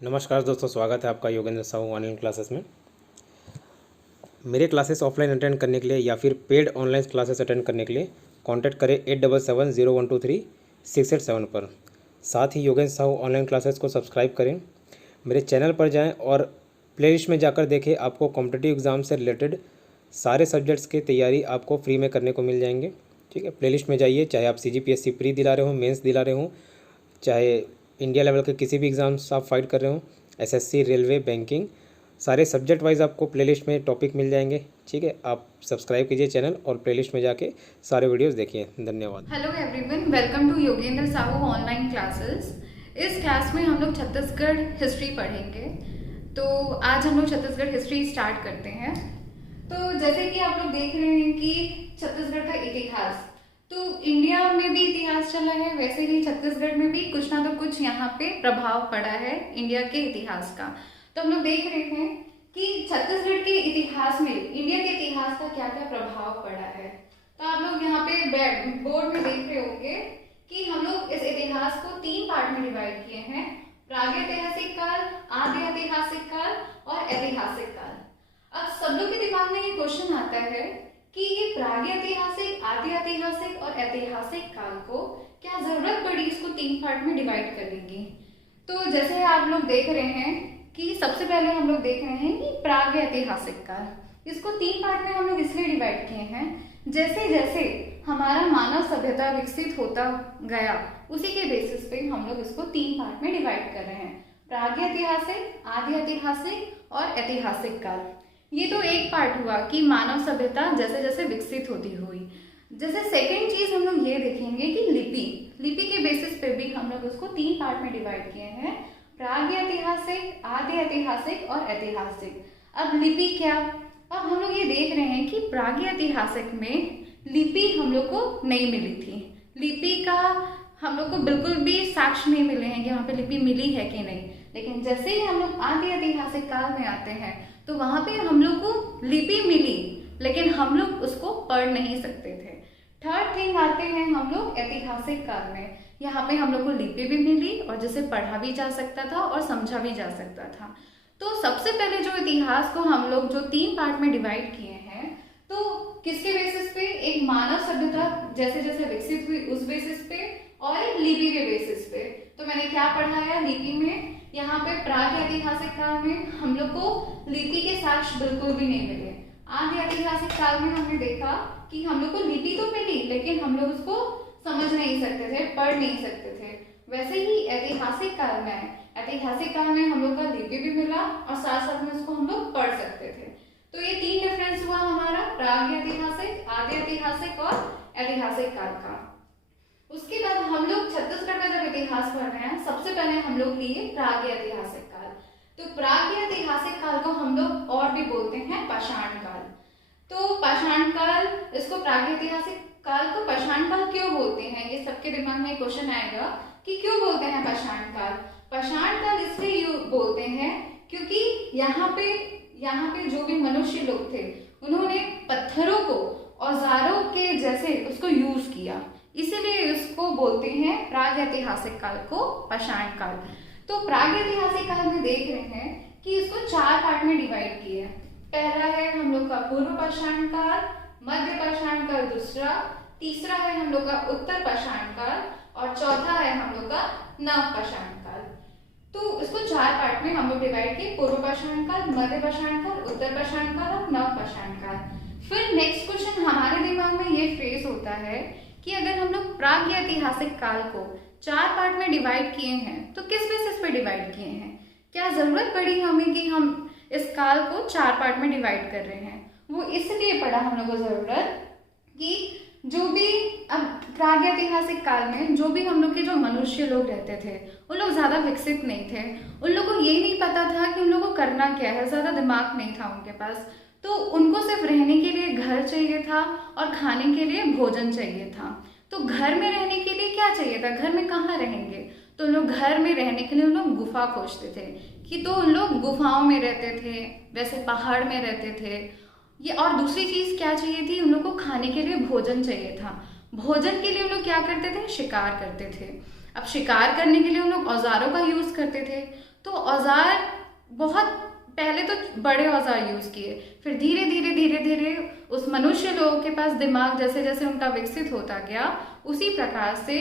नमस्कार दोस्तों, स्वागत है आपका योगेंद्र साहू ऑनलाइन क्लासेस में। मेरे क्लासेस ऑफलाइन अटेंड करने के लिए या फिर पेड ऑनलाइन क्लासेस अटेंड करने के लिए कांटेक्ट करें 8770123687 पर। साथ ही योगेंद्र साहू ऑनलाइन क्लासेस को सब्सक्राइब करें। मेरे चैनल पर जाएं और प्लेलिस्ट में जाकर देखें, आपको कॉम्पिटिटिव एग्ज़ाम से रिलेटेड सारे सब्जेक्ट्स की तैयारी आपको फ्री में करने को मिल जाएंगे। ठीक है, प्लेलिस्ट में जाइए, चाहे आप CGPSC प्री दिला रहे हो, मेंस दिला रहे हो, चाहे इंडिया लेवल के किसी भी एग्ज़ाम्स आप फाइट कर रहे हो, SSC, रेलवे, बैंकिंग, सारे सब्जेक्ट वाइज आपको प्लेलिस्ट में टॉपिक मिल जाएंगे। ठीक है, आप सब्सक्राइब कीजिए चैनल और प्लेलिस्ट में जाके सारे वीडियोस देखिए। धन्यवाद। Hello everyone, welcome to Yogendra Sahu online classes. इस क्लास में हम लोग छत्तीसगढ़ हिस्ट्री पढ़ेंगे। तो आज हम लोग छत्तीसगढ़ हिस्ट्री स्टार्ट करते हैं। तो जैसे कि आप लोग देख रहे हैं कि छत्तीसगढ़ का इतिहास, तो इंडिया में भी इतिहास चला है, वैसे ही छत्तीसगढ़ में भी कुछ ना तो कुछ यहाँ पे प्रभाव पड़ा है इंडिया के इतिहास का। तो हम लोग देख रहे हैं कि छत्तीसगढ़ के इतिहास में इंडिया के इतिहास का क्या क्या प्रभाव पड़ा है। तो आप लोग यहाँ पे बोर्ड में देख रहे होंगे कि हम लोग इस इतिहास को 3 पार्ट में डिवाइड किए हैं: प्रागैतिहासिक काल, आदि ऐतिहासिक काल और ऐतिहासिक काल। अब सब लोग के दिमाग में ये क्वेश्चन आता है कि ये प्रागैतिहासिक, आदि ऐतिहासिक और ऐतिहासिक काल को क्या जरूरत पड़ी इसको 3 पार्ट में डिवाइड करने की। तो जैसे आप लोग देख रहे हैं कि सबसे पहले हम लोग देख रहे हैं कि प्रागैतिहासिक काल, इसको 3 पार्ट में हम लोग इसलिए डिवाइड किए हैं, जैसे जैसे हमारा मानव सभ्यता विकसित होता गया उसी के बेसिस पे हम लोग इसको 3 पार्ट में डिवाइड कर रहे हैं: प्रागैतिहासिक, आदि ऐतिहासिक और ऐतिहासिक काल। ये तो एक पार्ट हुआ कि मानव सभ्यता जैसे जैसे विकसित होती हुई। जैसे सेकेंड चीज हम लोग ये देखेंगे कि लिपि के बेसिस पे भी हम लोग उसको 3 पार्ट में डिवाइड किए हैं: प्रागैतिहासिक, आदि ऐतिहासिक और ऐतिहासिक। अब लिपि क्या? अब हम लोग ये देख रहे हैं कि प्रागैतिहासिक में लिपि हम लोग को नहीं मिली थी। लिपि का हम लोग को बिल्कुल भी साक्ष्य नहीं मिले हैं कि वहाँ पे लिपि मिली है कि नहीं। लेकिन जैसे ही हम लोग आदि ऐतिहासिक काल में आते हैं तो वहां पे हम लोग को लिपि मिली, लेकिन हम लोग उसको पढ़ नहीं सकते थे। थर्ड थिंग आते हैं हम लोग ऐतिहासिक काल में। यहाँ पे हम लोग को लिपि भी मिली और जिसे पढ़ा भी जा सकता था और समझा भी जा सकता था। तो सबसे पहले जो इतिहास को हम लोग जो 3 पार्ट में डिवाइड किए हैं, तो किसके बेसिस पे? एक मानव सभ्यता जैसे जैसे विकसित हुई उस बेसिस पे और एक लिपि के बेसिस पे। तो मैंने क्या पढ़ाया लिपि में? यहाँ पे प्रागैतिहासिक काल में हम लोग को लिपि के साक्ष्य बिल्कुल भी नहीं मिले। आदि ऐतिहासिक काल में हमने देखा कि हम लोग को लिपि तो मिली, लेकिन हम लोग उसको समझ नहीं सकते थे, पढ़ नहीं सकते थे। वैसे ही ऐतिहासिक काल में, ऐतिहासिक काल में हम लोग का लिपि भी मिला और साथ साथ में उसको हम लोग पढ़ सकते थे। तो ये 3 डिफरेंस हुआ हमारा प्रागैतिहासिक, आदि ऐतिहासिक और ऐतिहासिक काल का। उसके बाद हम लोग छत्तीसगढ़ का जब इतिहास पढ़ रहे हैं, सबसे पहले हम लोग लिए प्रागैतिहासिक काल। तो प्रागैतिहासिक काल को हम लोग और भी बोलते हैं पाषाण काल। तो पाषाण काल, इसको प्रागैतिहासिक काल को पाषाण काल क्यों बोलते हैं? ये सबके दिमाग में क्वेश्चन आएगा कि क्यों बोलते हैं पाषाण काल। पाषाण काल इसलिए बोलते हैं क्योंकि यहाँ पे जो भी मनुष्य लोग थे उन्होंने पत्थरों को औजारों के जैसे उसको यूज किया, इसीलिए इसको बोलते हैं प्रागैतिहासिक काल को पाषाण काल। तो प्रागैतिहासिक काल में देख रहे हैं कि इसको 4 पार्ट में डिवाइड किया है। पहला है हम लोग का पूर्व पाषाण काल, मध्य पाषाण काल दूसरा, तीसरा है हम लोग का उत्तर पाषाण काल और चौथा है हम लोग का नव पाषाण काल। तो इसको 4 पार्ट में हम लोग डिवाइड किए: पूर्व पाषाण काल, मध्य पाषाण काल, उत्तर पाषाण काल और नव पाषाण काल। फिर नेक्स्ट क्वेश्चन हमारे दिमाग में ये फेस होता है कि अगर हम लोग प्रागैतिहासिक काल को 4 पार्ट में डिवाइड किए हैं तो किस बेसिस पे डिवाइड किए हैं? क्या जरूरत पड़ी हमें कि हम इस काल को 4 पार्ट में डिवाइड कर रहे हैं? वो इसलिए पड़ा हम लोग को जरूरत कि जो भी अब प्रागैतिहासिक काल में जो भी हम लोग के जो मनुष्य लोग रहते थे उन लोग ज्यादा विकसित नहीं थे। उन लोगों को ये नहीं पता था कि उन लोगों को करना क्या है, ज्यादा दिमाग नहीं था उनके पास। तो उनको सिर्फ रहने के लिए घर चाहिए था और खाने के लिए भोजन चाहिए था। तो घर में रहने के लिए क्या चाहिए था? घर में कहाँ रहेंगे? तो लोग घर में रहने के लिए उन लोग गुफा खोजते थे कि तो उन लोग गुफाओं में रहते थे, वैसे पहाड़ में रहते थे। ये और दूसरी चीज क्या चाहिए थी? उन लोग को खाने के लिए भोजन चाहिए था। भोजन के लिए उन लोग क्या करते थे? शिकार करते थे। अब शिकार करने के लिए उन लोग औजारों का यूज करते थे। तो औजार बहुत पहले तो बड़े औजार यूज किए, फिर धीरे धीरे धीरे धीरे उस मनुष्य लोगों के पास दिमाग जैसे जैसे उनका विकसित होता गया, उसी प्रकार से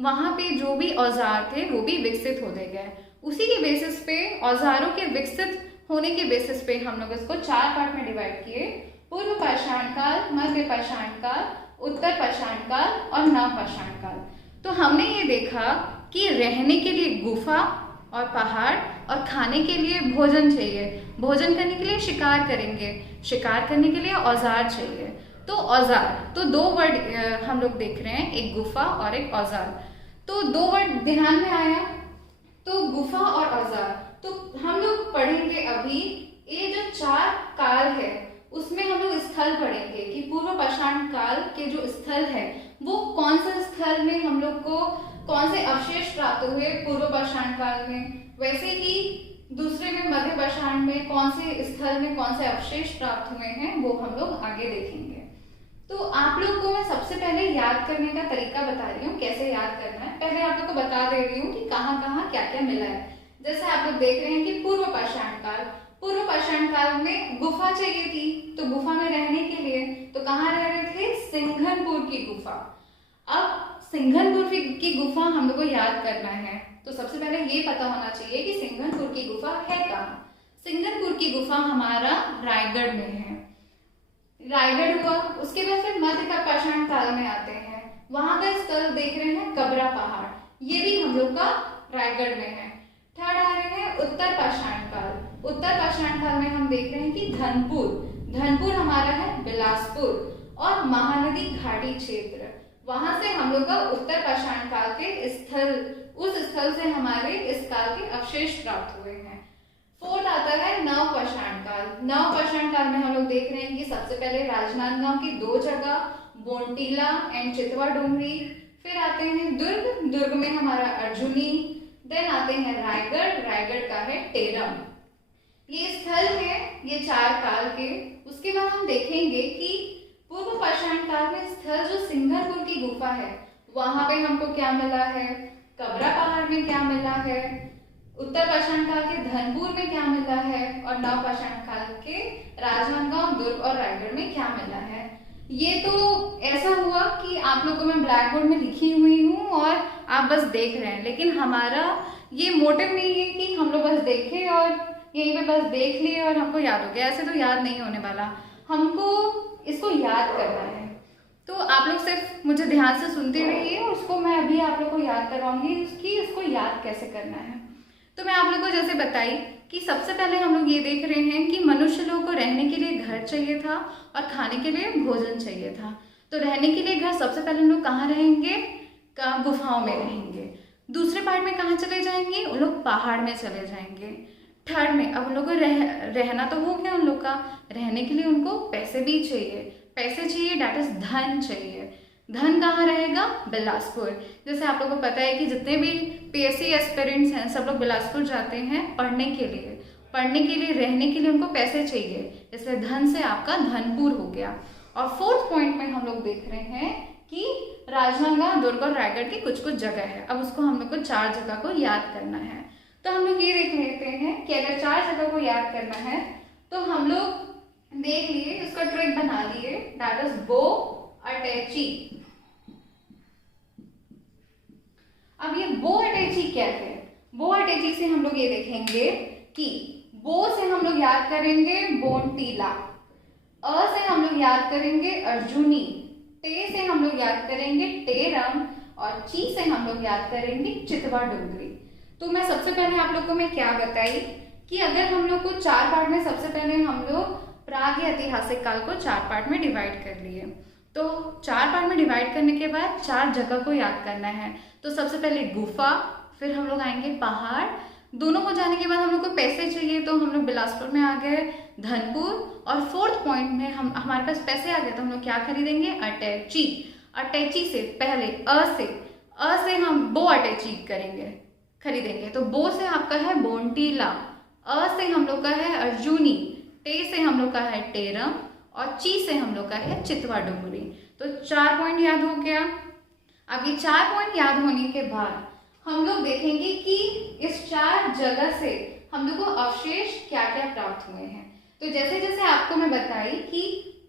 वहां पे जो भी औजार थे वो भी विकसित होते गए। उसी के बेसिस पे, औजारों के विकसित होने के बेसिस पे हम लोग इसको 4 पार्ट में डिवाइड किए: पूर्व पाषाण काल, मध्य पाषाण काल, उत्तर पाषाण काल और नव पाषाण काल। तो हमने ये देखा कि रहने के लिए गुफा और पहाड़ और खाने के लिए भोजन चाहिए, भोजन करने के लिए शिकार करेंगे, शिकार करने के लिए औजार चाहिए। तो औजार, तो 2 वर्ड हम लोग देख रहे हैं, एक गुफा और एक औजार। तो 2 वर्ड ध्यान में आया, तो गुफा और औजार। तो हम लोग पढ़ेंगे अभी ये जो 4 काल है उसमें हम लोग स्थल पढ़ेंगे कि पूर्व पाषाण काल के जो स्थल है वो कौन से स्थल में हम लोग को कौन से अवशेष प्राप्त हुए पूर्व पाषाण काल में, वैसे ही दूसरे में मध्य पाषाण में कौन से स्थल में कौन से अवशेष प्राप्त हुए हैं वो हम लोग आगे देखेंगे। तो आप लोग को मैं सबसे पहले याद करने का तरीका बता रही हूँ, कैसे याद करना है। पहले आप लोग को बता दे रही हूँ कि कहाँ कहाँ क्या क्या मिला है। जैसे आप लोग देख रहे हैं कि पूर्व पाषाण काल, पूर्व पाषाण काल में गुफा चाहिए थी, तो गुफा में रहने के लिए तो कहाँ रह रहे थे? सिंघनपुर की गुफा। अब सिंघनपुर की गुफा हम लोग को याद करना है, तो सबसे पहले ये पता होना चाहिए कि सिंघनपुर की गुफा है कहाँ। सिंघनपुर की गुफा हमारा रायगढ़ में है, रायगढ़ हुआ। उसके बाद फिर मध्य का पाषाण काल में आते हैं, वहां का स्थल देख रहे हैं कबरा पहाड़, ये भी हम लोग का रायगढ़ में है। थर्ड आ रहे हैं उत्तर पाषाण काल। उत्तर पाषाण काल में हम देख रहे हैं कि धनपुर, धनपुर हमारा है बिलासपुर और महानदी घाटी क्षेत्र, वहां से हम लोग का उत्तर पाषाण काल के स्थल, उस स्थल से हमारे इस काल के अवशेष प्राप्त हुए हैं। फोर्थ आता है नव पाषाण काल। नव पाषाण काल में हम लोग देख रहे हैं कि सबसे पहले राजनांदगांव की 2 जगह, बोनटीला एंड चितवा डोंगरी, फिर आते हैं दुर्ग, दुर्ग में हमारा अर्जुनी, देन आते हैं रायगढ़, रायगढ़ का है टेरम। ये स्थल है ये 4 काल के। उसके बाद हम देखेंगे कि पूर्व पाषाण काल में स्थल जो सिंघनपुर की गुफा है वहां पे हमको क्या मिला है, कबरा पहाड़ में क्या मिला है, उत्तर पाषाण काल के धनपुर में क्या मिला है और नव पाषाण काल के राजनांदगांव, दुर्ग और रायगढ़ में क्या मिला है। ये तो ऐसा हुआ कि आप लोगों को मैं ब्लैक बोर्ड में लिखी हुई हूँ और आप बस देख रहे हैं, लेकिन हमारा ये मोटिव नहीं है कि हम लोग बस देखें और यहीं पे बस देख लिए और हमको याद हो गया, ऐसे तो याद नहीं होने वाला, हमको इसको याद करना है। तो आप लोग सिर्फ मुझे ध्यान से सुनते रहिए, उसको मैं अभी आप लोग को याद करवाऊंगी कि इसको याद कैसे करना है। तो मैं आप लोग को जैसे बताई कि सबसे पहले हम लोग ये देख रहे हैं कि मनुष्य लोगों को रहने के लिए घर चाहिए था और खाने के लिए भोजन चाहिए था। तो रहने के लिए घर सबसे पहले हम लोग कहाँ रहेंगे? गुफाओं में रहेंगे। दूसरे पार्ट में कहाँ चले जाएंगे? उन लोग पहाड़ में चले जाएंगे। थर्ड में अब उन लोग को रहना तो हो गया, उन लोग का रहने के लिए उनको पैसे भी चाहिए, पैसे चाहिए, डेट इज धन चाहिए। धन कहाँ रहेगा? बिलासपुर। जैसे आप लोगों को पता है कि जितने भी पीएससी एस्पिरेंट्स हैं सब लोग बिलासपुर जाते हैं पढ़ने के लिए, रहने के लिए उनको पैसे चाहिए, इसलिए धन से आपका धनपुर हो गया। और फोर्थ पॉइंट में हम लोग देख रहे हैं कि राजनांदगांव, दुर्ग और रायगढ़ की कुछ कुछ जगह है। अब उसको हम लोग को 4 जगह को याद करना है। तो हम लोग ये देख लेते हैं कि अगर 4 जगह को याद करना है तो हम लोग देख लिए, उसका ट्रिक बना लिए, दैट इज बो अटैची। अब ये बो अटैची क्या है? बो अटैची से हम लोग ये देखेंगे कि बो से हम लोग याद करेंगे बोनटीला, अ से हम लोग याद करेंगे अर्जुनी, टे से हम लोग याद करेंगे टेरम और ची से हम लोग याद करेंगे चितवा डोंगरी। तो मैं सबसे पहले आप लोग को मैं क्या बताई कि अगर हम लोग को 4 पार्ट में, सबसे पहले हम लोग प्राग या ऐतिहासिक काल को 4 पार्ट में डिवाइड कर लिए। तो 4 पार्ट में डिवाइड करने के बाद 4 जगह को याद करना है। तो सबसे पहले गुफा, फिर हम लोग आएंगे पहाड़, दोनों को जाने के बाद हम लोग को पैसे चाहिए तो हम लोग बिलासपुर में आ गए, धनपुर, और फोर्थ पॉइंट में हमारे पास पैसे आ गए तो हम लोग क्या खरीदेंगे? अटैची। अटैची से पहले अ से हम बो अटैची खरीदेंगे। तो बो से आपका है बोनटीला, अ से हम लोग का है अर्जुनी, टे से हम लोग का है टेरम और ची से हम लोग का है चितवा डोंगरी। तो 4 पॉइंट याद हो गया। अब ये 4 पॉइंट याद होने के बाद हम लोग देखेंगे कि इस 4 जगह से हम लोग को अवशेष क्या क्या प्राप्त हुए हैं। तो जैसे जैसे आपको मैं बताई कि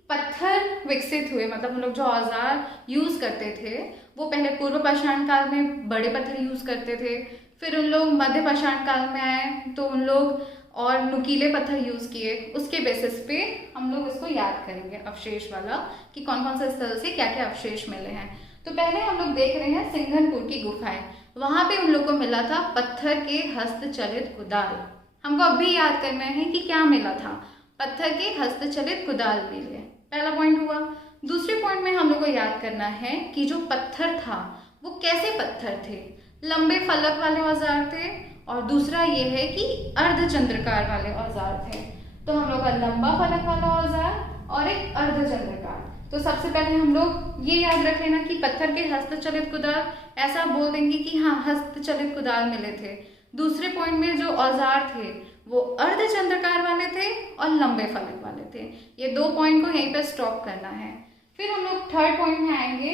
पत्थर विकसित हुए, मतलब हम लोग जो औजार यूज करते थे वो पहले पूर्व पाषाण काल में बड़े पत्थर यूज करते थे, फिर उन लोग मध्य पाषाण काल में आए तो उन लोग और नुकीले पत्थर यूज किए। उसके बेसिस पे हम लोग इसको याद करेंगे अवशेष वाला कि कौन कौन से स्थल से क्या क्या अवशेष मिले हैं। तो पहले हम लोग देख रहे हैं सिंघनपुर की गुफाएं। वहां पे उन लोग को मिला था पत्थर के हस्तचलित कुदाल। हमको अब भी याद करना है कि क्या मिला था, पत्थर के हस्तचलित कुदाल मिले, पहला पॉइंट हुआ। दूसरे पॉइंट में हम लोग को याद करना है कि जो पत्थर था वो कैसे पत्थर थे, लंबे फलक वाले औजार थे, और दूसरा ये है कि अर्धचंद्राकार वाले औजार थे। तो हम लोग का लंबा फलक वाला औजार और एक अर्धचंद्राकार। तो सबसे पहले हम लोग ये याद रख लेना कि पत्थर के हस्तचलित कुदाल, ऐसा बोल देंगे कि हाँ हस्तचलित कुदाल मिले थे। दूसरे पॉइंट में जो औजार थे वो अर्धचंद्राकार वाले थे और लंबे फलक वाले थे। ये 2 पॉइंट को यहीं पे स्टॉप करना है। फिर हम लोग थर्ड पॉइंट में आएंगे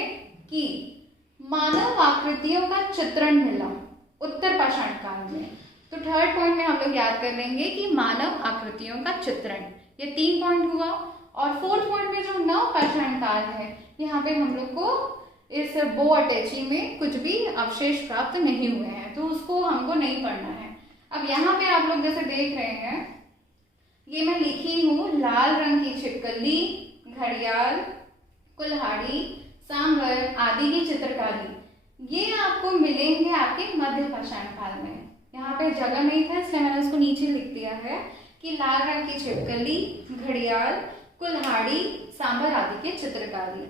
कि मानव आकृतियों का चित्रण मिला उत्तर पाषाण काल में। तो थर्ड पॉइंट में हम लोग याद कर लेंगे कि मानव आकृतियों का चित्रण, ये 3 पॉइंट हुआ। और फोर्थ पॉइंट में जो नव पाषाण काल है, यहाँ पे हम लोग को इस बो अटैची में कुछ भी अवशेष प्राप्त नहीं हुए हैं, तो उसको हमको नहीं पढ़ना है। अब यहाँ पे आप लोग जैसे देख रहे हैं, ये मैं लिखी हूँ लाल रंग की छिपकली, घड़ियाल, कुल्हाड़ी, सांभर आदि की चित्रकारी। ये आपको मिलेंगे आपके मध्य पाषाण काल में। यहाँ पे जगह नहीं था इसलिए मैंने इसको नीचे लिख दिया है कि लाल रंग की छिपकली, घड़ियाल, कुल्हाड़ी, सांभर आदि के चित्रकारी।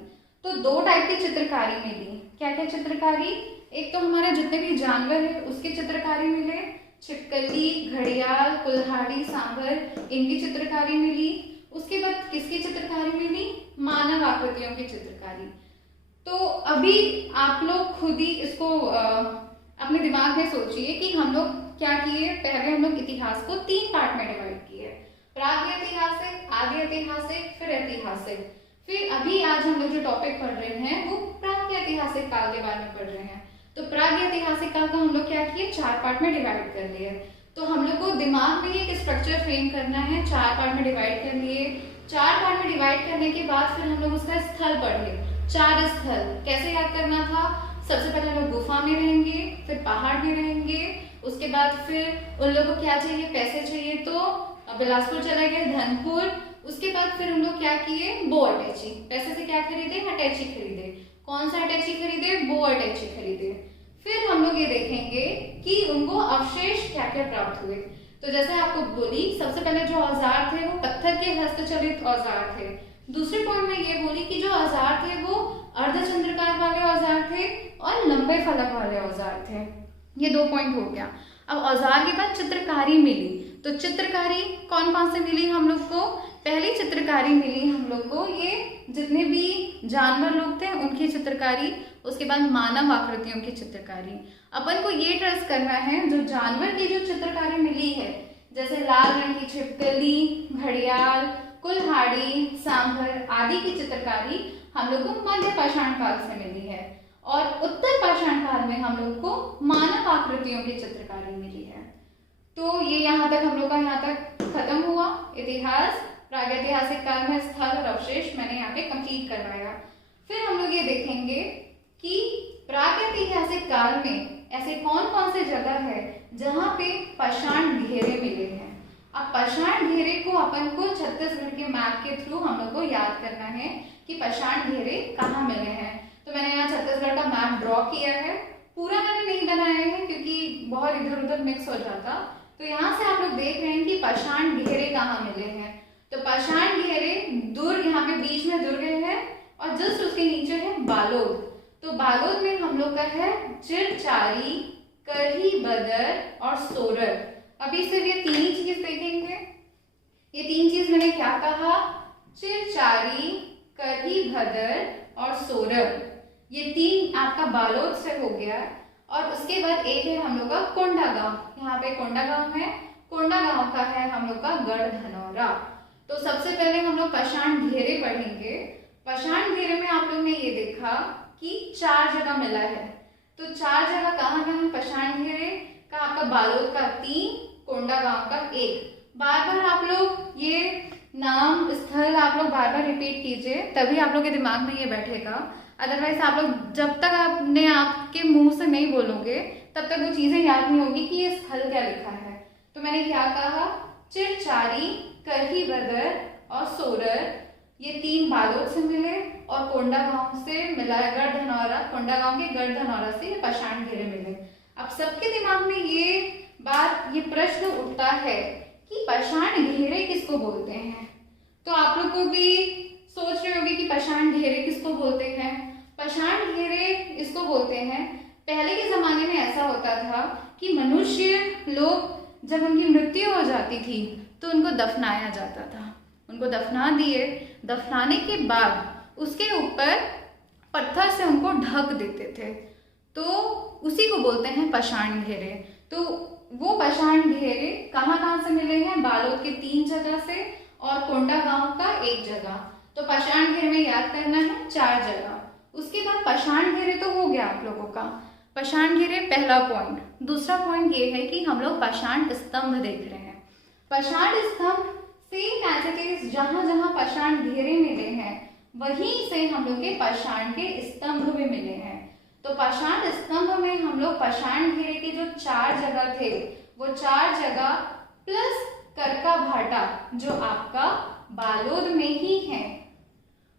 तो 2 टाइप की चित्रकारी मिली। क्या क्या चित्रकारी? एक तो हमारे जितने भी जानवर है उसकी चित्रकारी मिले, छिपकली, घड़ियाल, कुल्हाड़ी, सांभर, इनकी चित्रकारी मिली। उसके बाद किसकी चित्रकारी मिली? मानव आकृतियों की चित्रकारी। तो अभी आप लोग खुद ही इसको अपने दिमाग में सोचिए कि हम लोग क्या किए। पहले हम लोग इतिहास को 3 पार्ट में डिवाइड किए, प्रागैतिहासिक, आदि ऐतिहासिक, फिर ऐतिहासिक। फिर अभी आज हम लोग जो टॉपिक पढ़ रहे हैं वो प्रागैतिहासिक काल के बारे में पढ़ रहे हैं। तो प्रागैतिहासिक काल को हम लोग क्या किए, 4 पार्ट में डिवाइड कर लिए। तो हम लोग को दिमाग में एक स्ट्रक्चर फ्रेम करना है, 4 पार्ट में डिवाइड कर लिए। 4 पार्ट में डिवाइड करने के बाद फिर हम लोग उसका स्थल पढ़े। 4 स्थल कैसे याद करना था? सबसे पहले हम लोग गुफा में रहेंगे, फिर पहाड़ में रहेंगे, उसके बाद फिर उन लोगों को क्या चाहिए, पैसे चाहिए, तो बिलासपुर चले गए, धनपुर। उसके बाद फिर हम लोग क्या किए, बो अटैची। पैसे से क्या खरीदे, अटैची खरीदे। कौन सा अटैची खरीदे, बो अटैची खरीदे। फिर हम लोग ये देखेंगे कि उनको अवशेष क्या क्या प्राप्त हुए। तो जैसे आपको बोली, सबसे पहले जो औजार थे वो पत्थर के हस्तचलित औजार थे। दूसरे पॉइंट में ये बोली कि जो औजार थे वो अर्धचंद्राकार वाले औजार थे और लंबे फलक वाले औजार थे। ये 2 पॉइंट हो गया। अब औजार के बाद चित्रकारी मिली। तो चित्रकारी कौन कौन से मिली हम लोग को? पहली चित्रकारी मिली हम लोग को ये जितने भी जानवर लोग थे उनकी चित्रकारी। उसके बाद मानव आकृतियों की चित्रकारी। अपन को ये ट्रेस करना है जो जानवर की जो चित्रकारी मिली है, जैसे लाल रंग की छिपकली, घड़ियाल, कुल्हाड़ी, सांभर आदि की चित्रकारी हम लोग को मध्य पाषाण काल से मिली है। और उत्तर पाषाण काल में हम लोग को मानव आकृतियों की चित्रकारी मिली है। तो ये यहाँ तक हम लोग का यहाँ तक खत्म हुआ। इतिहास, प्रागैतिहासिक काल में स्थल और अवशेष मैंने यहाँ पे कंप्लीट करवाया। फिर हम लोग ये देखेंगे कि प्रागैतिहासिक काल में ऐसे कौन कौन से जगह है जहाँ पे पाषाण घेरे मिले हैं। अब पाषाण घेरे को अपन को छत्तीसगढ़ के मैप के थ्रू हम लोग को याद करना है कि पाषाण घेरे कहाँ मिले हैं। तो मैंने यहाँ छत्तीसगढ़ का मैप ड्रॉ किया है। पूरा मैंने नहीं बनाया है क्योंकि बहुत इधर उधर मिक्स हो जाता। तो यहाँ से आप लोग देख रहे हैं कि पाषाण घेरे कहाँ मिले हैं। तो पाषाण घेरे दुर्ग, यहाँ पे बीच में दुर्ग है और जस्ट उसके नीचे है बालोद। तो बालोद में हम लोग का है चिरचारी, करही बदर और सोरर। अभी सिर्फ ये 3 ही चीज देखेंगे। ये 3 चीज मैंने क्या कहा, चिरचारी, करही भदर और सोरर। ये 3 आपका बालोद से हो गया। और उसके बाद एक है हम लोग का कोंडागांव। यहाँ पे कोंडागांव है। कोंडागांव का है हम लोग का गढ़धनौरा। तो सबसे पहले हम लोग पाषाण घेरे पढ़ेंगे। पाषाण घेरे में आप लोग ने ये देखा कि 4 जगह मिला है। तो 4 जगह कहाँ कहाँ है पाषाण घेरे का? आपका बालोद का 3, कोंडागांव का 1। बार बार आप लोग ये नाम स्थल आप लोग बार बार रिपीट कीजिए, तभी आप लोग के दिमाग में ये बैठेगा। अदरवाइज आप लोग जब तक आपने आपके मुंह से नहीं बोलोगे तब तक वो चीजें याद नहीं होगी कि ये स्थल क्या लिखा है। तो मैंने क्या कहा? चिरचारी, करही बदर और सोरर, ये 3 बालोद से मिले और कोंडागांव से मिला है गढ़धनौरा, कोंडागांव के गढ़धनौरा से ये पाषाण घेरे मिले। अब सबके दिमाग में ये बात, ये प्रश्न उठता है कि पाषाण घेरे किसको बोलते हैं। तो आप लोग को भी सोच रहे होंगे कि पाषाण घेरे किसको बोलते हैं। पाषाण घेरे इसको बोलते हैं, पहले के जमाने में ऐसा होता था कि मनुष्य लोग जब उनकी मृत्यु हो जाती थी तो उनको दफनाया जाता था। उनको दफना दिए, दफनाने के बाद उसके ऊपर पत्थर से उनको ढक देते थे, तो उसी को बोलते हैं पाषाण घेरे। तो वो पाषाण घेरे कहाँ कहाँ से मिले हैं? बालोद के 3 जगह से और कोंडागांव का 1 जगह। तो पाषाण घेरे में याद करना है 4 जगह। उसके बाद पाषाण घेरे तो हो गया आप लोगों का। पाषाण घेरे पहला पॉइंट। दूसरा पॉइंट ये है कि हम लोग पाषाण स्तंभ देख रहे हैं। पाषाण स्तंभ सेम एज इट इज, जहां जहां पाषाण घेरे मिले हैं वहीं से हम लोग के पाषाण के स्तंभ भी मिले हैं। तो पाषाण स्तंभ में हम लोग पाषाण घेरे के जो 4 जगह थे वो 4 जगह प्लस करका भाटा जो आपका बालोद में ही है,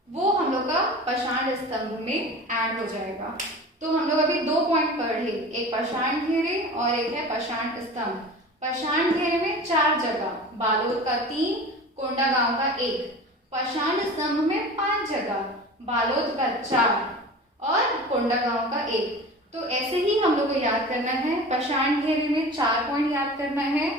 वो हम लोग का पाषाण स्तंभ में ऐड हो जाएगा। तो हम लोग अभी 2 पॉइंट पढ़े, एक पाषाण घेरे और एक है पाषाण स्तंभ। पाषाण घेरे में 4 जगह, बालोद का 3, कोंडागांव का 1। पाषाण स्तंभ में 5 जगह, बालोद का 4 और कोंडागांव का 1। तो ऐसे ही हम लोग को याद करना है। पाषाण घेरे में 4 पॉइंट याद करना है,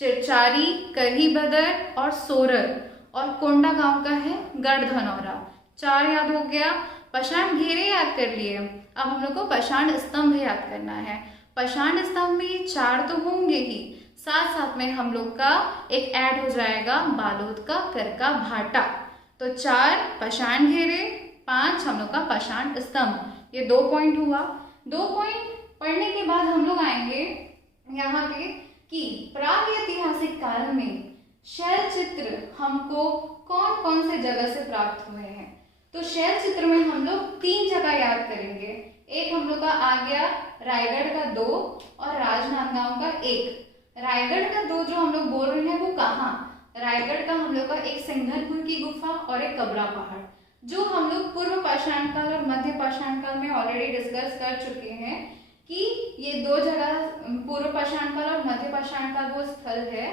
चिरचारी, करही बदर और सोरर, और कोंडागांव का है गढ़धनौरा। 4 याद हो गया। पाषाण घेरे याद कर लिए, अब हम लोग को पाषाण स्तंभ याद करना है। पाषाण स्तंभ में ये 4 तो होंगे ही, साथ साथ में हम लोग का एक ऐड हो जाएगा बालोद का करका भाटा। तो 4 पाषाण घेरे, 5 हम लोग का पाषाण स्तंभ। ये 2 पॉइंट हुआ। 2 पॉइंट पढ़ने के बाद हम लोग आएंगे यहाँ पे कि प्रागैतिहासिक काल में शैल चित्र हमको कौन कौन से जगह से प्राप्त हुए हैं। तो शैल चित्र में हम लोग 3 जगह याद करेंगे। एक हम लोग का आ गया रायगढ़ का 2 और राजनांदगांव का 1। रायगढ़ का 2 जो हम लोग बोल रहे हैं वो कहाँ? रायगढ़ का हम लोग का एक सिंघनपुर की गुफा और एक कबरा पहाड़, जो हम लोग पूर्व पाषाण काल और मध्य पाषाण काल में ऑलरेडी डिस्कस कर चुके हैं कि ये 2 जगह पूर्व पाषाण काल और मध्य पाषाण काल वो स्थल है।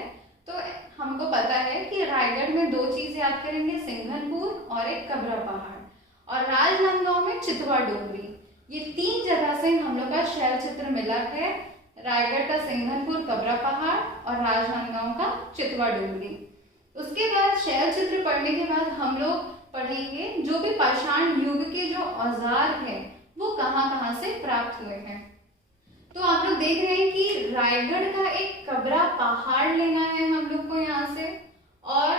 तो हमको पता है कि रायगढ़ में 2 चीज याद करेंगे, सिंघनपुर और एक कबरा पहाड़, और राजनांदगांव में चितवा डोंगरी। ये 3 जगह से हम लोग का शैल चित्र मिला है, रायगढ़ का सिंघनपुर, कबरा पहाड़ और राजनांदगांव का चितवा डोंगरी। उसके बाद शैल चित्र पढ़ने के बाद हम लोग पढ़ेंगे जो भी पाषाण युग के जो औजार हैं वो कहाँ कहाँ से प्राप्त हुए हैं। तो आप लोग देख रहे हैं कि रायगढ़ का एक कबरा पहाड़ लेना है हम लोग को यहाँ से, और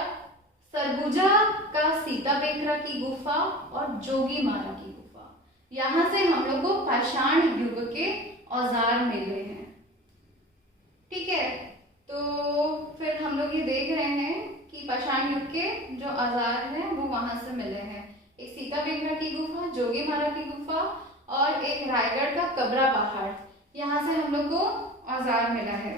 सरगुजा का सीता बेकरा की गुफा और जोगी मारा की गुफा, यहाँ से हम लोग को पाषाण युग के औजार मिले हैं। ठीक है, तो फिर हम लोग ये देख रहे हैं कि पाषाण युग के जो औजार हैं वो वहां से मिले हैं। एक सीता बेकरा की गुफा, जोगी मारा की गुफा और एक रायगढ़ का कबरा पहाड़, यहाँ से हम लोग को औजार मिला है।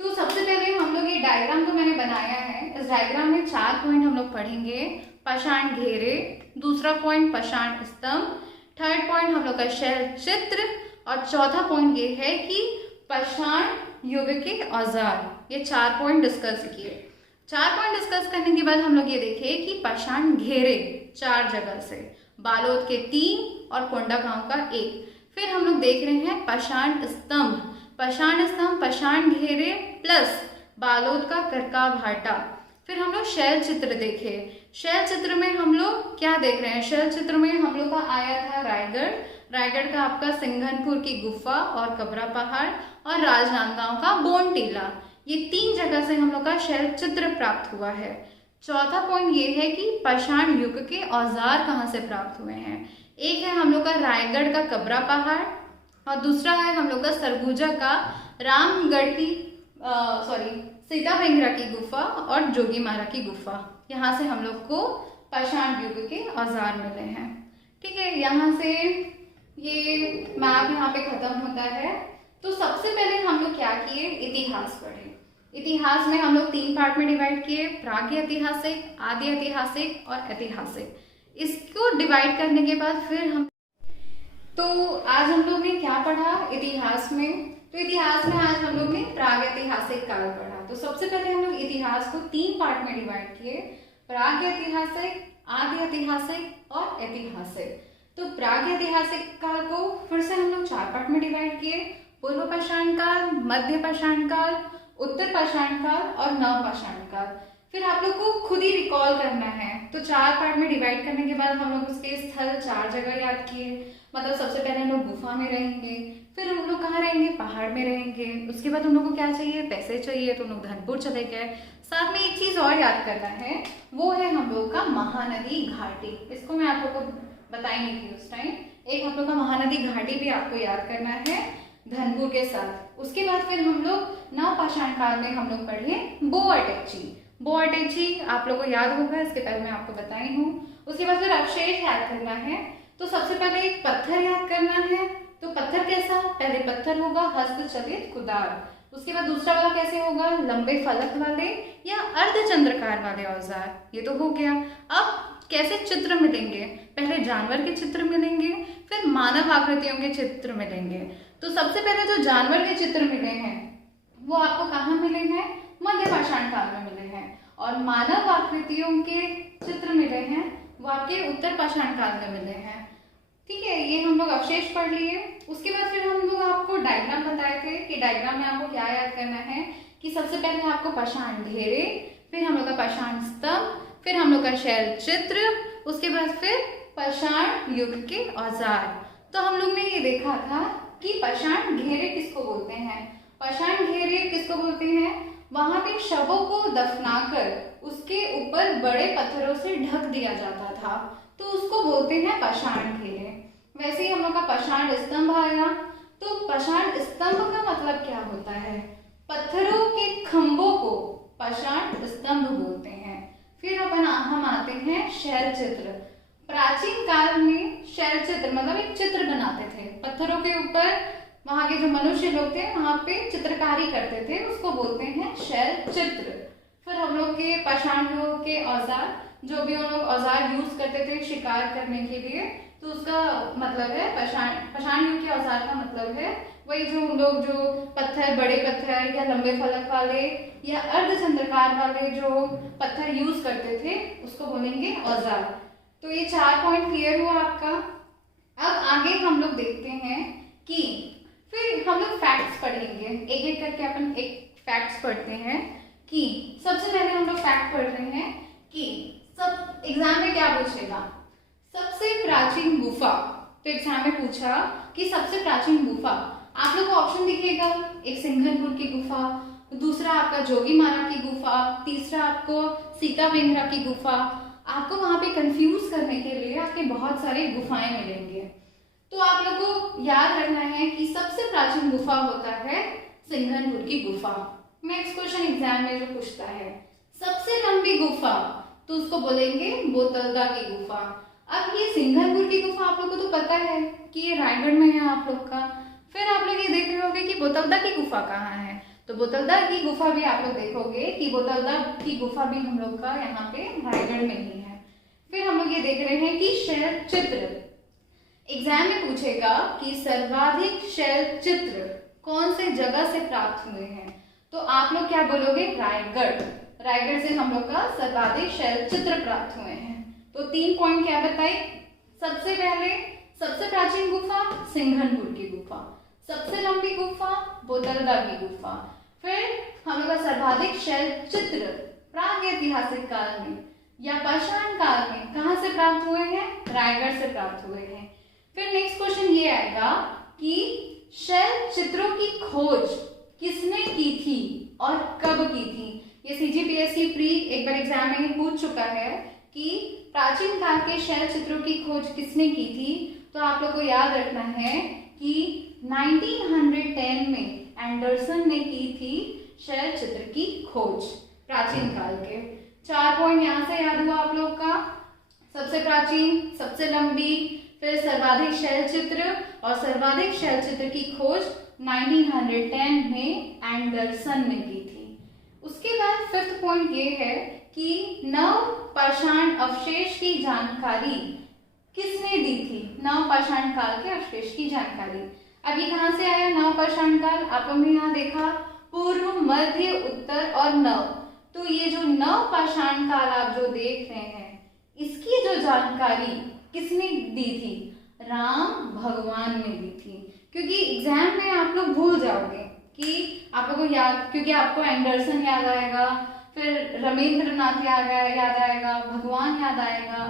तो सबसे पहले हम लोग ये डायग्राम तो मैंने बनाया है, इस डायग्राम में 4 पॉइंट हम लोग पढ़ेंगे। पाषाण घेरे, दूसरा पॉइंट पाषाण स्तंभ, थर्ड पॉइंट हम लोग का शैल चित्र, और चौथा पॉइंट ये है कि पाषाण युग के औजार। ये 4 पॉइंट डिस्कस किए। 4 पॉइंट डिस्कस करने के बाद हम लोग ये देखे कि पाषाण घेरे 4 जगह से, बालोद के 3 और कोंडागांव का 1। फिर हम लोग देख रहे हैं पाषाण स्तंभ, पाषाण स्तंभ, पाषाण घेरे प्लस बालोद का करका भाटा। फिर हम लोग शैल चित्र देखे। शैल चित्र में हम लोग क्या देख रहे हैं? शैल चित्र में हम लोग का आया था रायगढ़, रायगढ़ का आपका सिंघनपुर की गुफा और कबरा पहाड़, और राजनांदगांव का बोन टीला। ये 3 जगह से हम लोग का शैल चित्र प्राप्त हुआ है। चौथा पॉइंट ये है कि पाषाण युग के औजार कहाँ से प्राप्त हुए हैं। एक है हम लोग का रायगढ़ का कबरा पहाड़, और दूसरा है हम लोग का सरगुजा का रामगढ़ की सीता बेंगरा की गुफा और जोगीमारा की गुफा। यहाँ से हम लोग को पाषाण युग के औजार मिले हैं। ठीक है, यहाँ से ये मैप यहाँ पे खत्म होता है। तो सबसे पहले हम लोग क्या किए, इतिहास पढ़े। इतिहास में हम लोग 3 पार्ट में डिवाइड किए, प्रागैतिहासिक, आदि ऐतिहासिक और ऐतिहासिक। इसको डिवाइड करने के बाद फिर हम आज हम लोग ने क्या पढ़ा इतिहास में, तो इतिहास में आज हम लोग ने प्रागैतिहासिक काल पढ़ा। तो सबसे पहले हम लोग इतिहास को 3 पार्ट में डिवाइड किए, प्रागैतिहासिक, आदि ऐतिहासिक और ऐतिहासिक। तो प्रागैतिहासिक काल को फिर से हम लोग 4 पार्ट में डिवाइड किए, पूर्व पाषाण काल, मध्य पाषाण काल, उत्तर पाषाण काल और नव पाषाण काल। फिर आप लोग को खुद ही रिकॉल करना है। तो 4 पार्ट में डिवाइड करने के बाद हम लोग उसके स्थल 4 जगह याद किए। मतलब सबसे पहले हम लोग गुफा में रहेंगे, फिर हम लोग कहाँ रहेंगे, पहाड़ में रहेंगे। उसके बाद हम लोग को क्या चाहिए, पैसे चाहिए, तो हम लोग धनपुर चले गए। साथ में एक चीज और याद करना है, वो है हम लोग का महानदी घाटी। इसको मैं आप लोग को बताई नहीं थी उस टाइम। एक हम लोग का महानदी घाटी भी आपको याद करना है धनपुर के साथ। उसके बाद फिर हम लोग नवपाषाण काल में हम लोग पढ़े बोअटेची। बोअटेची आप लोग को याद होगा, इसके पहले मैं आपको बताई हूँ। उसके बाद फिर अवशेष याद करना है। तो सबसे पहले एक पत्थर याद करना है। तो पत्थर कैसा, पहले पत्थर होगा हस्तचलित कुदार। उसके बाद दूसरा वाला कैसे होगा, लंबे फलक वाले या अर्धचंद्राकार वाले औजार। ये तो हो गया। अब कैसे चित्र मिलेंगे, पहले जानवर के चित्र मिलेंगे, फिर मानव आकृतियों के चित्र मिलेंगे। तो सबसे पहले जो जानवर के चित्र मिले हैं वो आपको कहाँ मिले हैं, मध्य पाषाण काल में मिले हैं। और मानव आकृतियों के चित्र मिले हैं वो आपके उत्तर पाषाण काल में मिले हैं। ठीक है, ये हम लोग अवशेष पढ़ लिए। उसके बाद फिर हम लोग आपको डायग्राम बताए थे कि डायग्राम में आपको क्या याद करना है कि सबसे पहले आपको पाषाण घेरे, फिर हम लोग का पाषाण स्तंभ, फिर हम लोग का शैल चित्र, उसके बाद फिर पाषाण युग के औजार। तो हम लोग ने ये देखा था कि पाषाण घेरे किसको बोलते हैं। पाषाण घेरे किसको बोलते हैं, वहां पे शवों को दफनाकर उसके ऊपर बड़े पत्थरों से ढक दिया जाता था, तो उसको बोलते हैं पाषाण घेरे। वैसे ही हम लोग का पाषाण स्तंभ आया। तो पाषाण स्तंभ का मतलब क्या होता है, पत्थरों के खंभों को पाषाण स्तंभ बोलते हैं। फिर हम आते हैं शैल चित्र। प्राचीन काल में शैल चित्र मतलब एक चित्र बनाते थे पत्थरों के ऊपर। वहां के जो मनुष्य लोग थे वहां पे चित्रकारी करते थे, उसको बोलते हैं शैल चित्र। फिर हम लोग के पाषाण युग के औजार, जो भी हम लोग औजार यूज करते थे शिकार करने के लिए, तो उसका मतलब है पाषाण युग के औजार का मतलब है वही जो हम लोग जो पत्थर, बड़े पत्थर या लंबे फलक वाले या अर्धचंद्राकार वाले जो पत्थर यूज करते थे उसको बोलेंगे औजार। तो ये 4 पॉइंट क्लियर हुआ आपका। अब आगे हम लोग देखते हैं कि फिर हम लोग फैक्ट्स पढ़ेंगे, एक एक करके अपन एक फैक्ट्स पढ़ते हैं। कि सबसे पहले हम लोग फैक्ट पढ़ रहे हैं कि सब एग्जाम में क्या पूछेगा, सबसे प्राचीन गुफा। तो एग्जाम में पूछा कि सबसे प्राचीन गुफा, आप लोग को ऑप्शन दिखेगा, एक सिंघनपुर की गुफा, दूसरा आपका जोगीमारा की गुफा, तीसरा आपको सीता बेंगरा की गुफा। आपको वहां पे कंफ्यूज करने के लिए आपके बहुत सारे गुफाएं मिलेंगे। तो आप लोगों को याद रखना है कि सबसे प्राचीन गुफा होता है सिंघनपुर की गुफा। नेक्स्ट क्वेश्चन एग्जाम में जो पूछता है सबसे लंबी गुफा, तो उसको बोलेंगे बोतलदा की गुफा। अब ये सिंघनपुर की गुफा आप लोगों को तो पता है कि ये रायगढ़ में है आप लोग का। फिर आप लोग ये देख रहे होंगे कि बोतलदा की गुफा कहाँ है, तो बोतलदा की गुफा भी आप लोग देखोगे कि बोतलदा की गुफा भी हम लोग का यहाँ पे रायगढ़ में ही है। फिर हम लोग ये देख रहे हैं कि शैल चित्र, एग्जाम में पूछेगा कि सर्वाधिक शैल चित्र कौन से जगह से प्राप्त हुए हैं, तो आप लोग क्या बोलोगे, रायगढ़। रायगढ़ से हम लोग का सर्वाधिक शैल चित्र प्राप्त हुए हैं। तो 3 पॉइंट क्या बताए, सबसे पहले सबसे प्राचीन गुफा सिंघनपुर की गुफा, सबसे लंबी गुफा बोतलदा की गुफा, फिर हम लोग का सर्वाधिक शैल चित्र प्रागैतिहासिक काल में या पाषाण काल में कहाँ से प्राप्त हुए हैं, रायगढ़ से प्राप्त हुए हैं। फिर नेक्स्ट क्वेश्चन ये आएगा कि शैल चित्रों की खोज किसने की थी और कब की थी। ये सीजीपीएससी प्री एक बार एग्जाम में पूछ चुका है कि प्राचीन काल के शैल चित्रों की खोज किसने की थी। तो आप लोग को याद रखना है कि 1910 में एंडरसन ने की थी शैल चित्र की खोज प्राचीन काल के। 4 पॉइंट यहाँ से याद हुआ आप लोग का, सबसे प्राचीन, सबसे लंबी, फिर सर्वाधिक शैल चित्र, और सर्वाधिक शैल चित्र की खोज 1910 में एंडरसन ने की थी। उसके बाद 5th पॉइंट ये है कि नव पाषाण अवशेष की जानकारी किसने दी थी? नव पाषाण काल के अवशेष की जानकारी। अब ये कहाँ से आया नव पाषाण काल? आप लोगों ने यहाँ देखा पूर्व, मध्य, उत्तर और नव। तो ये जो नव पाषाण काल आप जो देख रहे हैं, इसकी जो जानकारी किसने दी थी? राम भगवान ने दी थी। क्योंकि एग्जाम में आप लोग भूल जाओगे कि आप लोगों को याद, क्योंकि आपको एंडरसन याद आएगा, फिर रमेंद्रनाथ याद आएगा, भगवान याद आएगा।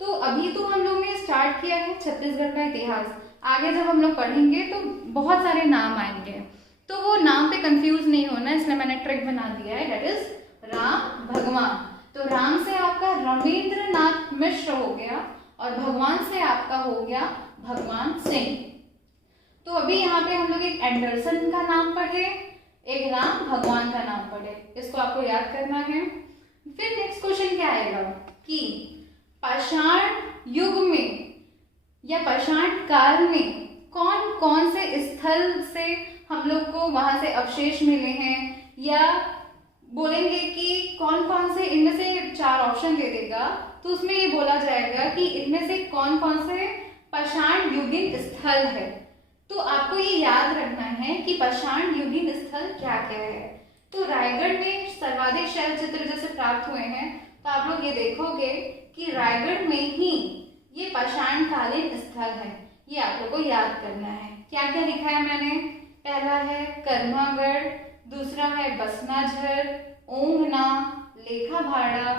तो अभी तो हम लोग ने स्टार्ट किया है छत्तीसगढ़ का इतिहास, आगे जब हम लोग पढ़ेंगे तो बहुत सारे नाम आएंगे, तो वो नाम पे कंफ्यूज नहीं होना, इसलिए मैंने ट्रिक बना दिया है, दैट इज राम भगवान। तो राम से आपका रमेंद्रनाथ मिश्र हो गया और भगवान से आपका हो गया भगवान सिंह। तो अभी यहाँ पे हम लोग एक एंडरसन का नाम पढ़े, एक राम भगवान का नाम पढ़े, इसको आपको याद करना है। फिर नेक्स्ट क्वेश्चन क्या आएगा कि पाषाण युग में या पाषाण काल में कौन कौन से स्थल से हम लोग को वहां से अवशेष मिले हैं, या बोलेंगे कि कौन कौन से, इनमें से 4 ऑप्शन दे देगा तो उसमें ये बोला जाएगा कि इनमें से कौन कौन से पाषाण युगीन स्थल है। तो आपको ये याद रखना है कि पाषाण युगीन स्थल क्या क्या है। तो रायगढ़ में सर्वाधिक शैल चित्र जैसे प्राप्त हुए हैं, तो आप लोग ये देखोगे कि रायगढ़ में ही ये पाषाण कालीन स्थल है, ये आप लोग को याद करना है। क्या क्या लिखा है मैंने? पहला है कर्मागढ़, दूसरा है बसनाझर, ओंगना, लेखाभाड़ा,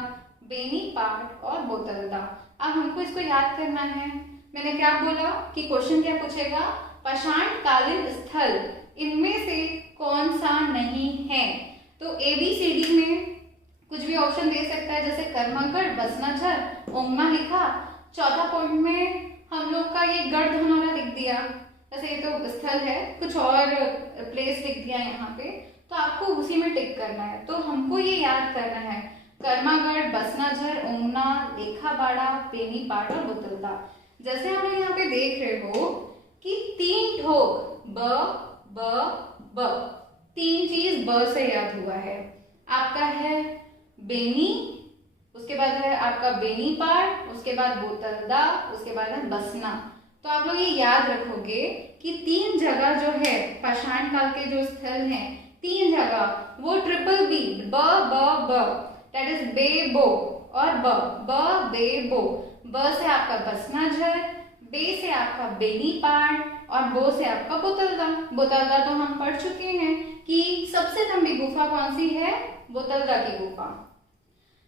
बेनीपाट और बोतलदा। अब हमको इसको याद करना है। मैंने क्या बोला कि क्वेश्चन क्या पूछेगा? पाषाण कालीन स्थल इनमें से कौन सा नहीं है? तो ABCD में कुछ भी ऑप्शन दे सकता है, जैसे कर्मागढ़, बसनाझर, ओंगना लिखा। चौथा पॉइंट में हम लोग का ये गढ़ धनौरा लिख दिया, वैसे ये तो स्थल है, कुछ और प्लेस लिख दिया यहाँ पे, तो आपको उसी में टिक करना है। तो हमको ये याद करना है कर्मागढ़, बसनाझर, ओंगना, लेखाबाड़ा, बेनीपाट और बोतलदा। जैसे हम लोग यहाँ पे देख रहे हो कि 3 ठोक ब 3 चीज ब से याद हुआ है। आपका है बेनी, उसके बाद है आपका बेनीपाट, उसके बाद बोतलदा, उसके बाद है बसना। तो आप लोग ये याद रखोगे कि 3 जगह जो है पाषाण काल के जो स्थल हैं, 3 जगह वो ट्रिपल बी, ब दैट इज बे बो और ब बे बो। ब से आपका बसनाझर, बे से आपका बेनीपाट और बो से आपका बोतलदा। बोतलदा तो हम पढ़ चुके हैं कि सबसे लंबी गुफा कौन सी है? बोतलदा की गुफा।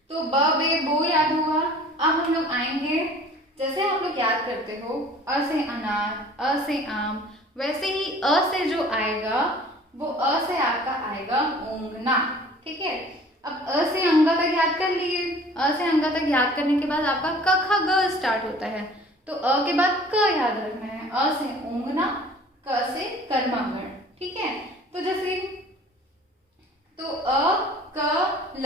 तो ब बे बो याद हुआ। अब हम लोग आएंगे, जैसे आप लोग याद करते हो अ से अनार, अ से आम, वैसे ही अ से जो आएगा वो अ से आपका आएगा ओंगना। ठीक है, अब अ से अंगा तक याद कर लिए। अ से अंगा तक याद करने के बाद आपका क ख ग स्टार्ट होता है, तो अ के बाद क याद रखना है। अ से ओंगना, क से कर्मागढ़। ठीक है, तो जैसे तो अ क ल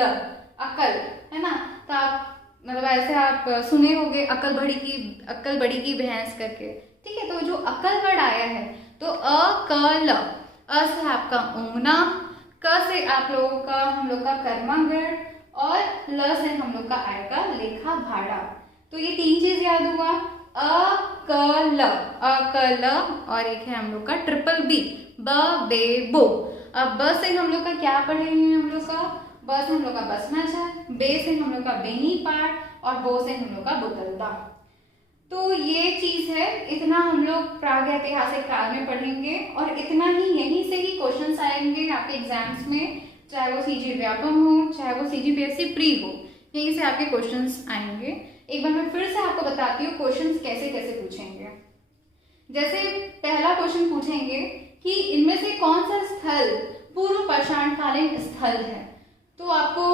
अकल है ना, तो आप मतलब ऐसे आप सुने होंगे अकल बड़ी की भैंस करके। ठीक है, तो जो अकल वर्ड आया है तो अ क ल, अ से आपका ओंगना, क से आप लोगों का हम लोग का कर्मागढ़ और ल से हम लोग का आएगा लेखाभाड़ा। तो ये 3 चीज याद हुआ, अ क ल, अ क ल, और एक है हम लोग का ट्रिपल बी, ब बे बो। अब ब से हम लोग का क्या पढ़े हैं हम लोग का? ब से हम लोग का बसनाझर, बे से हम लोग का बेनीपाट और बो से हम लोग का बोतलदा। तो ये चीज है, इतना हम लोग प्रागैतिहासिक काल में पढ़ेंगे और इतना ही, यहीं से ही क्वेश्चंस आएंगे आपके एग्जाम्स में, चाहे वो सीजी व्यापम हो, चाहे वो CGPSC प्री हो, यहीं से आपके क्वेश्चंस आएंगे। एक बार मैं फिर से आपको बताती हूँ क्वेश्चंस कैसे कैसे पूछेंगे। जैसे पहला क्वेश्चन पूछेंगे कि इनमें से कौन सा स्थल पूर्व पाषाणकालीन स्थल है। तो आपको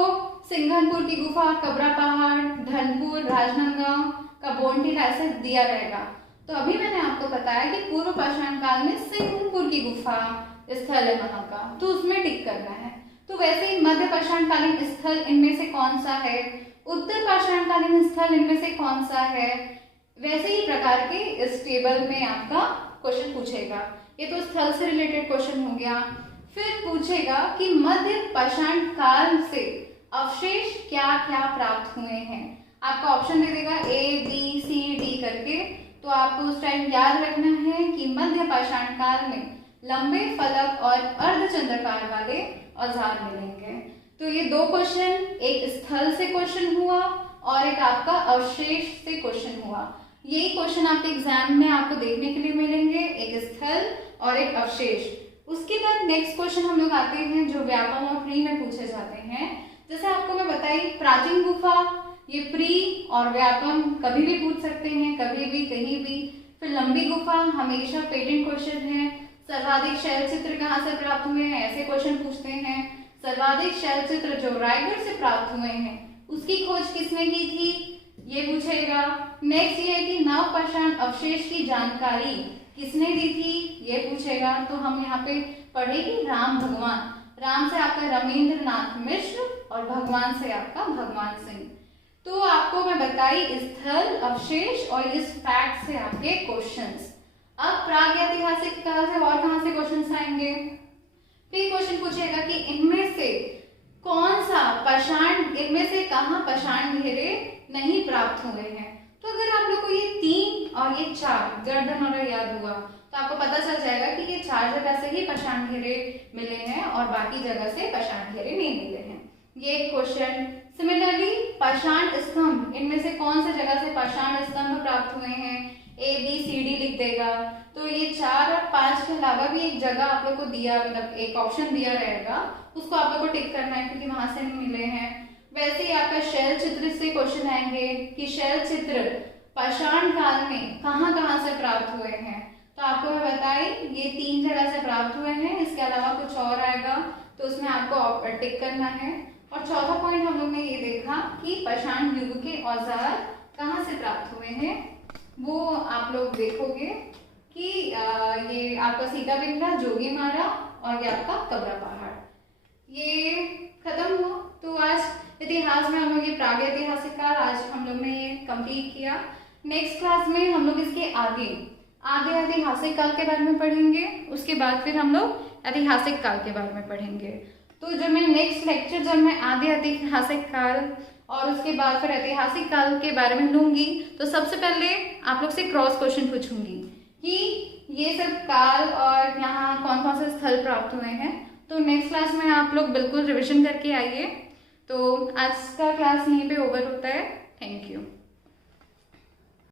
सिंघनपुर की गुफा, कबरा पहाड़, धनपुर, राजनांदगांव का बोनटीला ऐसे दिया रहेगा। तो अभी मैंने आपको बताया कि पूर्व पाषाण काल में सिंहपुर की गुफा स्थल है वहां का, तो उसमें टिक करना है। तो वैसे ही मध्य पाषाणकालीन स्थल इनमें से कौन सा है, उत्तर पाषाणकालीन स्थल इनमें से कौन सा है, वैसे ही प्रकार के इस टेबल में आपका क्वेश्चन पूछेगा। ये तो स्थल से रिलेटेड क्वेश्चन हो गया। फिर पूछेगा कि मध्य पाषाण काल से अवशेष क्या क्या प्राप्त हुए हैं। आपका ऑप्शन दे देगा A, B, C, D करके। तो आपको उस टाइम याद रखना है कि मध्य पाषाण काल में लंबे फलक और अर्धचंद्राकार वाले औजार मिलेंगे। तो ये दो क्वेश्चन, एक स्थल से क्वेश्चन हुआ और एक आपका अवशेष से क्वेश्चन हुआ। यही क्वेश्चन आपके एग्जाम में आपको देखने के लिए मिलेंगे, एक स्थल और एक अवशेष। उसके बाद नेक्स्ट क्वेश्चन हम लोग आते हैं जो व्यापम और प्री में पूछे जाते हैं। जैसे आपको मैं बताई प्राचीन गुफा, ये प्री और व्यापम कभी भी पूछ सकते हैं, कभी भी कहीं भी। फिर लंबी गुफा हमेशा पेटेंट क्वेश्चन है। सर्वाधिक शैल चित्र कहाँ से प्राप्त हुए हैं, ऐसे क्वेश्चन पूछते हैं। सर्वाधिक शैल चित्र जो रायगढ़ से प्राप्त हुए हैं उसकी खोज किसने की थी, ये पूछेगा। नेक्स्ट ये है कि नवपाषाण अवशेष की जानकारी किसने दी थी, ये पूछेगा। तो हम यहाँ पे पढ़ेंगे राम भगवान, राम से आपका रमेंद्र नाथ मिश्र और भगवान से आपका भगवान सिंह। तो आपको मैं बताई स्थल, अवशेष और इस फैक्ट से आपके क्वेश्चंस। अब प्रागैतिहासिक काल से और कहां से क्वेश्चंस आएंगे। फिर क्वेश्चन पूछेगा कि इनमें से कौन सा पाषाण, इनमें से कहां पाषाण घेरे नहीं प्राप्त हुए हैं। तो अगर आप लोग को ये 3 और ये 4 गर्दन और याद हुआ तो आपको पता चल जाएगा कि ये 4 जगह से ही पाषाण घेरे मिले हैं और बाकी जगह से पाषाण घेरे नहीं मिले हैं। ये क्वेश्चन। सिमिलरली पाषाण स्तंभ, इनमें से कौन से जगह से पाषाण स्तंभ प्राप्त हुए हैं, A, B, C, D लिख देगा। तो ये 4 और 5 के अलावा भी एक जगह आप लोग को दिया, मतलब एक ऑप्शन दिया रहेगा, उसको आप लोग को टिक करना है क्योंकि वहां से मिले हैं। वैसे ही आपका शैल चित्र से क्वेश्चन आएंगे कि शैल चित्र पाषाण काल में कहां कहां से प्राप्त हुए हैं। तो आपको मैं बताई ये 3 जगह से प्राप्त हुए हैं, इसके अलावा कुछ और आएगा तो उसमें आपको टिक करना है। और चौथा पॉइंट हम लोग ने ये देखा कि पाषाण युग के औजार कहाँ से प्राप्त हुए हैं, वो आप लोग देखोगे कि ये आपका सीताबिंदा, जोगीमारा और ये आपका कबरा पहाड़। ये खत्म हुआ। तो आज इतिहास में हम लोग ये प्रागैतिहासिक काल आज हम लोग ने ये कंप्लीट किया। नेक्स्ट क्लास में हम लोग इसके आगे ऐतिहासिक काल के बारे में पढ़ेंगे, उसके बाद फिर हम लोग ऐतिहासिक काल के बारे में पढ़ेंगे। तो जब मैं नेक्स्ट लेक्चर जब मैं ऐतिहासिक काल और उसके बाद फिर ऐतिहासिक काल के बारे में लूंगी तो सबसे पहले आप लोग से क्रॉस क्वेश्चन पूछूंगी कि ये सब काल और यहाँ कौन कौन से स्थल प्राप्त हुए हैं। तो नेक्स्ट क्लास में आप लोग बिल्कुल रिविजन करके आइए। तो आज का क्लास यहीं पे ओवर होता है। Thank you.